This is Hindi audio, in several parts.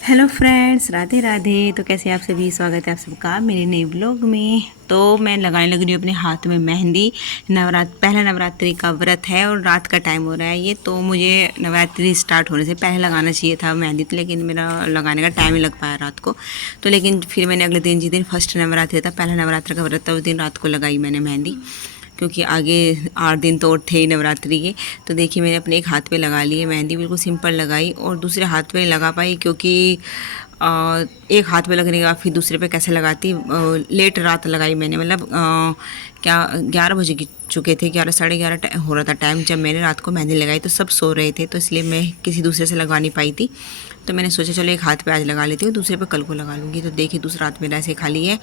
Hello friends, Radhe Radhe. तो कैसे आप सभी, स्वागत है आप सबका मेरे नए ब्लॉग में। तो मैं लगाने लग रही हूँ अपने हाथ में मेहंदी। पहला नवरात्रि का व्रत है और रात का टाइम हो रहा है ये, तो मुझे नवरात्रि स्टार्ट होने से पहले लगाना चाहिए था मेहंदी, तो लेकिन मेरा लगाने का टाइम ही लग पाया रात को। तो लेकिन फिर मैंने अगले दिन, जिस दिन फर्स्ट नवरात्रि था, पहला नवरात्र का व्रत था, उस दिन रात को लगाई मैंने मेहंदी, क्योंकि आगे 8 दिन तो और थे ही नवरात्रि के। तो देखिए मैंने अपने एक हाथ पे लगा ली है मेहंदी, बिल्कुल सिंपल लगाई, और दूसरे हाथ पे लगा पाई क्योंकि एक हाथ पे लगने के बाद फिर दूसरे पे कैसे लगाती। लेट रात लगाई मैंने, मतलब क्या 11 बजे चुके थे, 11 साढ़े 11 हो रहा था टाइम जब मैंने रात को मेहंदी लगाई। तो सब सो रहे थे, तो इसलिए मैं किसी दूसरे से लगवा नहीं पाई थी। तो मैंने सोचा चलो एक हाथ पे आज लगा लेती हूँ, दूसरे पे कल को लगा लूँगी। तो देखिए दूसरा हाथ मेरा ऐसे खाली है।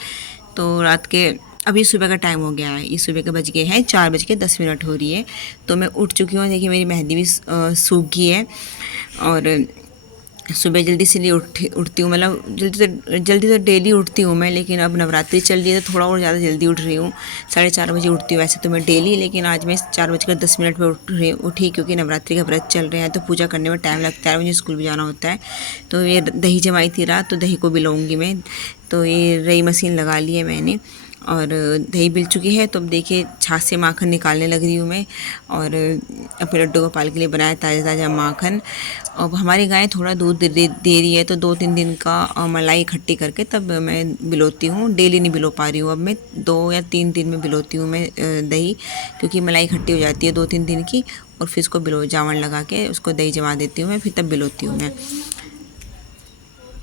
तो रात के अभी सुबह का टाइम हो गया है, ये सुबह के बज गए हैं 4:10 हो रही है। तो मैं उठ चुकी हूँ, देखिए मेरी मेहंदी भी सूख गई है। और सुबह जल्दी से नहीं उठती हूँ, मतलब जल्दी तो डेली उठती हूँ मैं, लेकिन अब नवरात्रि चल रही है तो थोड़ा और ज़्यादा जल्दी उठ रही हूँ। 4:30 उठती हूँ वैसे तो मैं डेली, लेकिन आज मैं 4:10 पे उठी क्योंकि नवरात्रि का व्रत चल रहे हैं, तो पूजा करने में टाइम लगता है, मुझे स्कूल भी जाना होता है। तो ये दही जमाई थी रात, तो दही को बिलोंगी मैं। तो ये रई मशीन लगा ली है मैंने और दही बिल चुकी है। तो अब देखिए छाछ से माखन निकालने लग रही हूँ मैं, और अपने लड्डू गोपाल के लिए बनाया ताज़ा ताज़ा माखन। अब हमारी गाय थोड़ा दूध दे रही है, तो 2-3 दिन का मलाई इकट्ठी करके तब मैं बिलोती हूँ। डेली नहीं बिलो पा रही हूँ, अब मैं 2 या 3 दिन में बिलोती हूँ मैं दही, क्योंकि मलाई इकट्ठी हो जाती है 2-3 दिन की। और फिर उसको जावन लगा के उसको दही जमा देती हूँ मैं, फिर तब बिलोती हूँ मैं।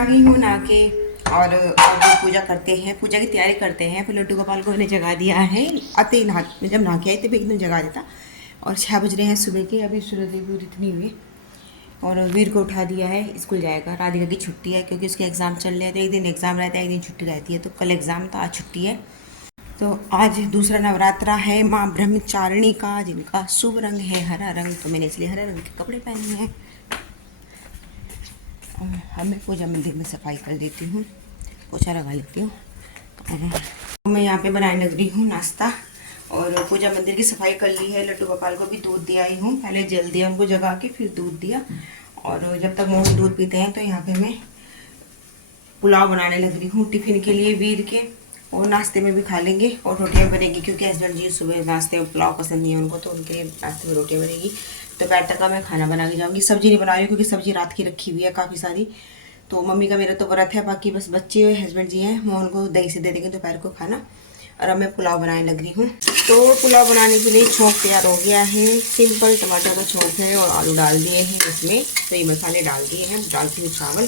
आ गई हूँ नहा के, और अब पूजा करते हैं, पूजा की तैयारी करते हैं। फिर लड्डू गोपाल को मैंने जगा दिया है, आते ही जब नहा के आई तब एकदम जगा देता। और 6 बज रहे हैं सुबह के, अभी सूरज देवी इतनी हुई। और वीर को उठा दिया है, स्कूल जाएगा। राधिका की छुट्टी है क्योंकि उसके एग्ज़ाम चल रहे हैं, तो एक दिन एग्ज़ाम रहता है, एक दिन छुट्टी रहती है। तो कल एग्ज़ाम था, आज छुट्टी है। तो आज दूसरा नवरात्रा है माँ ब्रह्मचारिणी का, जिनका शुभ रंग है हरा रंग, तो मैंने इसलिए हरे रंग के कपड़े पहने हैं। अब मैं पूजा मंदिर में सफाई कर देती हूँ, पोछा लगा लेती हूँ। तो मैं यहाँ पे बनाने लग रही हूँ नाश्ता, और पूजा मंदिर की सफाई कर ली है। लड्डू गोपाल को भी दूध दिया ही हूँ, पहले जल दिया उनको जगा के, फिर दूध दिया। और जब तक मोहन दूध पीते हैं, तो यहाँ पे मैं पुलाव बनाने लग रही हूँ टिफ़िन के लिए वीर के, और नाश्ते में भी खा लेंगे। और रोटियाँ बनेगी क्योंकि हस्बैंड जी सुबह नाश्ते में पुलाव पसंद नहीं है उनको, तो उनके लिए नाश्ते में रोटियाँ बनेगी। दोपहर तक का मैं खाना बना के जाऊँगी। सब्ज़ी नहीं बना रही हूँ क्योंकि सब्ज़ी रात की रखी हुई है काफ़ी सारी। तो मम्मी का मेरा तो व्रत है, बाकी बस बच्चे हस्बैंड जी हैं, मोहन को दही से दे देंगे दोपहर को खाना। और अब मैं पुलाव बनाने लग रही हूँ। तो पुलाव बनाने के लिए छोंक तैयार हो गया है, सिंपल टमाटर का छोंक है, और आलू डाल दिए हैं इसमें, तो ये मसाले डाल दिए हैं। डालती हूँ चावल,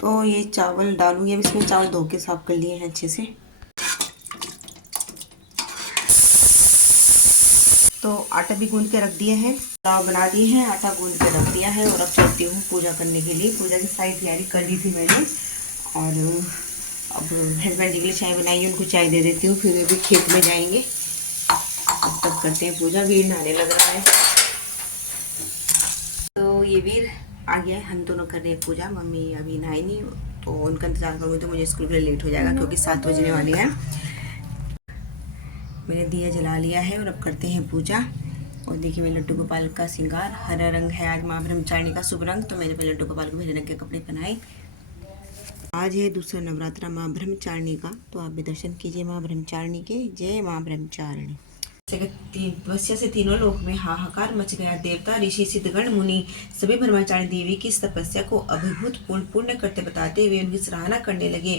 तो ये चावल डालूंगी अब इसमें। चावल धो के साफ कर लिए हैं अच्छे से। तो आटा भी गूंद के रख दिए हैं, पुलाव बना दिए हैं, आटा गूंद के रख दिया है। और अब चलती हूँ पूजा करने के लिए। पूजा की सारी तैयारी कर ली थी मैंने, और अब हस्बैंड जी के लिए चाय बनाई, उनको चाय दे देती हूँ, फिर वे भी खेत में जाएंगे। अब तक करते हैं पूजा। वीर नहाने लग रहा है, तो ये वीर आ गया है, हम दोनों कर रहे हैं पूजा। मम्मी अभी नहाई नहीं, तो उनका इंतजार करूँगी तो मुझे स्कूल के लिए लेट हो जाएगा, क्योंकि 7 बजने वाली है। मैंने दिया जला लिया है, और अब करते हैं पूजा। और देखिए मेरे लड्डू गोपाल का श्रृंगार हरा रंग है, आज माँ ब्रह्मचारिणी का शुभ रंग, तो मैंने लड्डू गोपाल को हरे रंग के कपड़े पहनाए। आज है दूसरा नवरात्रा माँ ब्रह्मचारिणी का, तो आप भी दर्शन कीजिए माँ ब्रह्मचारिणी के। जय माँ ब्रह्मचारिणी। तपस्या से तीनों लोक में हाहाकार मच गया। देवता ऋषि सिद्धगण मुनि सभी ब्रह्मचारिणी देवी की इस तपस्या को अभिभूत पूर्ण करते बताते हुए उनकी सराहना करने लगे।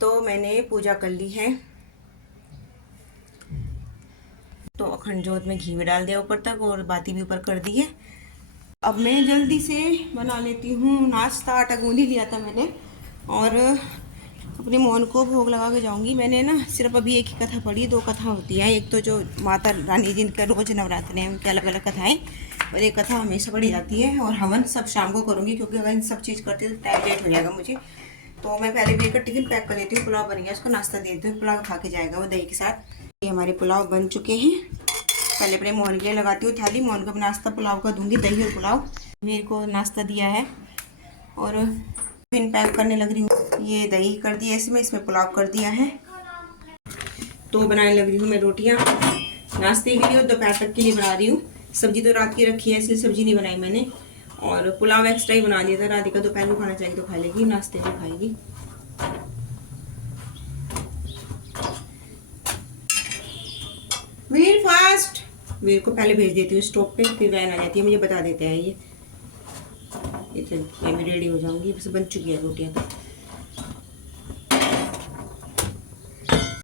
तो मैंने पूजा कर ली है, तो अखंड जोत में घी भी डाल दिया ऊपर तक, और बाती भी ऊपर कर दी है। अब मैं जल्दी से बना लेती हूँ नाश्ता। आटा गूंद ही लिया था मैंने, और अपने मोहन को भोग लगा के जाऊंगी। मैंने ना सिर्फ अभी एक ही कथा पढ़ी, 2 कथा होती है। एक तो जो माता रानी जिनका रोज नवरात्र है उनकी अलग अलग कथाएं, और एक कथा हमेशा पढ़ी जाती है। और हवन सब शाम को करूँगी, क्योंकि अगर इन सब चीज़ करते तो टाइम लेट हो जाएगा मुझे। तो मैं पहले भी एक टिफ़िन पैक कर लेती हूँ। पुलाव बन गया, उसको नाश्ता देती हूँ, पुलाव खा के जाएगा वो दही के साथ। ये हमारे पुलाव बन चुके हैं। पहले अपने मोहन के लिए लगाती हूँ थाली, मोहन को नाश्ता पुलाव का दूंगी, दही और पुलाव। मेरे को नाश्ता दिया है, और टिफिन पैक करने लग रही हूँ। ये दही कर दिया इसमें पुलाव कर दिया है। तो बनाने लग रही हूँ मैं रोटियाँ नाश्ते के लिए और दोपहर तक के लिए बना रही हूँ। सब्जी तो रात की रखी है इसलिए सब्जी नहीं बनाई मैंने, और पुलाव एक्स्ट्रा ही बना दिया था। राधिका दोपहर को खाना चाहिए तो खा लेगी, नाश्ते में खाएगी। वीर फास्ट, वीर को पहले भेज देती हूँ स्टॉप पे, फिर वैन आ जाती है, मुझे बता देते हैं ये मैं रेडी हो जाऊंगी। बस बन चुकी है रोटियाँ तो।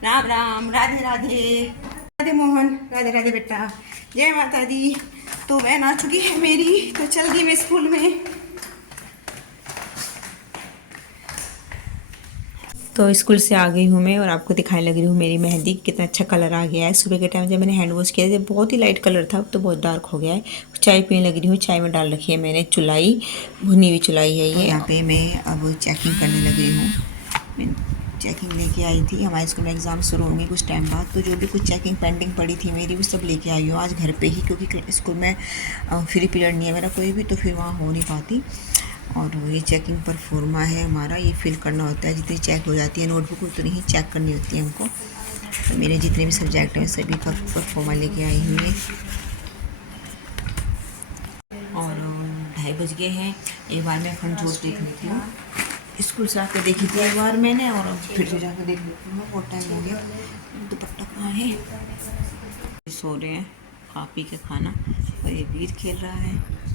राम राम, राधे राधे, राधे मोहन, राधे राधे बेटा, जय माता दी। तो वैन आ चुकी है मेरी, तो चल दी मैं स्कूल में। तो स्कूल से आ गई हूँ मैं और आपको दिखाने लगी हूँ मेरी मेहंदी। कितना अच्छा कलर आ गया है। सुबह के टाइम जब मैंने हैंड वॉश किया था बहुत ही लाइट कलर था, अब तो बहुत डार्क हो गया है। चाय पीने लगी हूँ, चाय में डाल रखी है मैंने चुलाई, भुनी हुई चुलाई है ये। यहाँ पे मैं अब चेकिंग करने लगी हूँ। मैं चेकिंग लेके आई थी, हमारे स्कूल में एग्ज़ाम शुरू होंगे कुछ टाइम बाद, तो जो भी कुछ चेकिंग पेंडिंग पड़ी थी मेरी वो सब लेके आई हूँ आज घर पे ही, क्योंकि स्कूल में फ्री पीरियड नहीं है मेरा कोई भी, तो फिर वहाँ हो नहीं पाती। और ये चेकिंग पर फॉर्मा है हमारा, ये फिल करना होता है। जितनी चेक हो जाती है नोटबुक उतनी ही चेक करनी होती है हमको। तो मेरे जितने भी सब्जेक्ट हैं सभी का फॉर्मा लेके आई हूँ ये। और 2:30 बज गए हैं। एक बार मैं फ्रंट जोश देख लेती हूँ, स्कूल से आकर देखी थी एक बार मैंने, और फिर से जाकर देख लेती हूँ। बहुत टाइम हो गया। दुपट्टा कहाँ है? सो रहे हैं खा पी के खाना, और ये वीर खेल रहा है।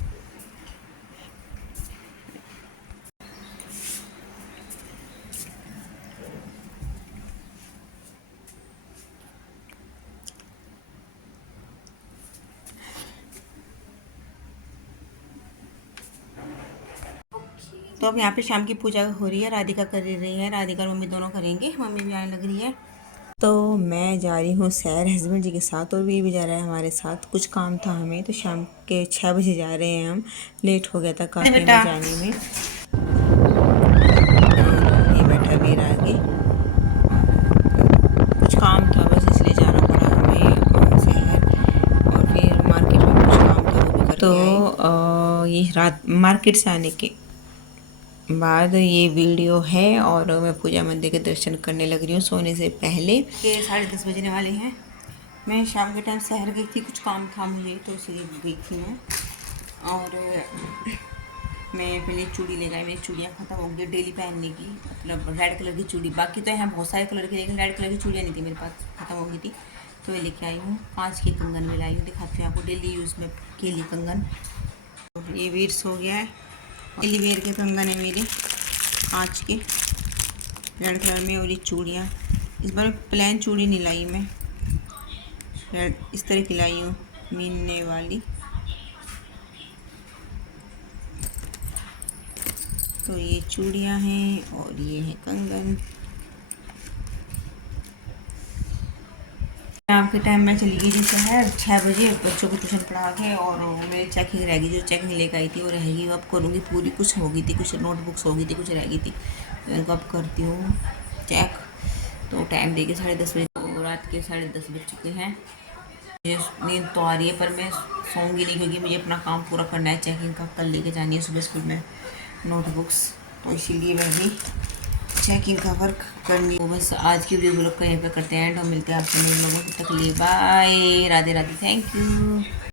तो अब यहाँ पे शाम की पूजा हो रही है, राधिका कर रही है, राधिका और मम्मी दोनों करेंगे, मम्मी भी आने लग रही है। तो मैं जा रही हूँ सैर हस्बैंड जी के साथ, और भी जा रहा है हमारे साथ। कुछ काम था हमें, तो शाम के 6 बजे जा रहे हैं हम। लेट हो गया था काफ़ी हमें जाने में। ये बैठा भी आगे, कुछ काम था बस इसलिए जाना पड़ा हमें सैर, और फिर मार्केट में कुछ काम था वो भी करके तो ये रात मार्केट से आने के बाद ये वीडियो है, और मैं पूजा मंदिर के दर्शन करने लग रही हूँ सोने से पहले। ये 10:30 बजने वाले हैं। मैं शाम के टाइम शहर गई थी, कुछ काम था मुझे तो इसलिए गई थी मैं। और मैं पहले चूड़ी ले गई, मेरी चूड़ियाँ ख़त्म हो गई डेली पहनने की, मतलब रेड कलर की चूड़ी। बाकी तो यहाँ बहुत सारे कलर की, लेकिन रेड कलर की चूड़ियाँ नहीं थी मेरे पास, ख़त्म हो गई थी। तो मैं लेके आई हूँ 5 के कंगन में लाई हूँ, दिखाती हूँ आपको डेली यूज़ में के लिए कंगन। ये वीर्स हो गया है, डेली वेयर के कंगन है मेरे कांच के रेड कलर में। और ये चूड़ियाँ इस बार प्लेन चूड़ी नहीं लाई मैं, रेड इस तरह की लाई हूँ मीनने वाली। तो ये चूड़ियाँ हैं और ये है कंगन। शाम के टाइम मैं चली गई थी शहर 6 बजे, बच्चों को ट्यूशन पढ़ा के, और मेरी चेकिंग रह गई, जो चेकिंग लेकर आई थी वो रहेगी, अब करूँगी पूरी। कुछ हो गई थी, कुछ नोटबुक्स हो गई थी, कुछ रह गई थी, तो इनको अब करती हूँ चेक। तो टाइम देगी 10:30 बजे, तो रात के 10:30 बज चुके हैं। मुझे नींद तो आ रही है पर मैं सोऊंगी नहीं, क्योंकि मुझे अपना काम पूरा करना है। चेकिंग का कल लेके जानी है सुबह स्कूल में नोटबुक्स, तो इसीलिए मैं भी चेकिंग का वर्क करनी। तो बस आज की वीडियो ब्लॉग का यहीं पे करते हैं एंड, और मिलते हैं आपसे नए लोगों तक के लिए। Bye, Radhe Radhe, thank you.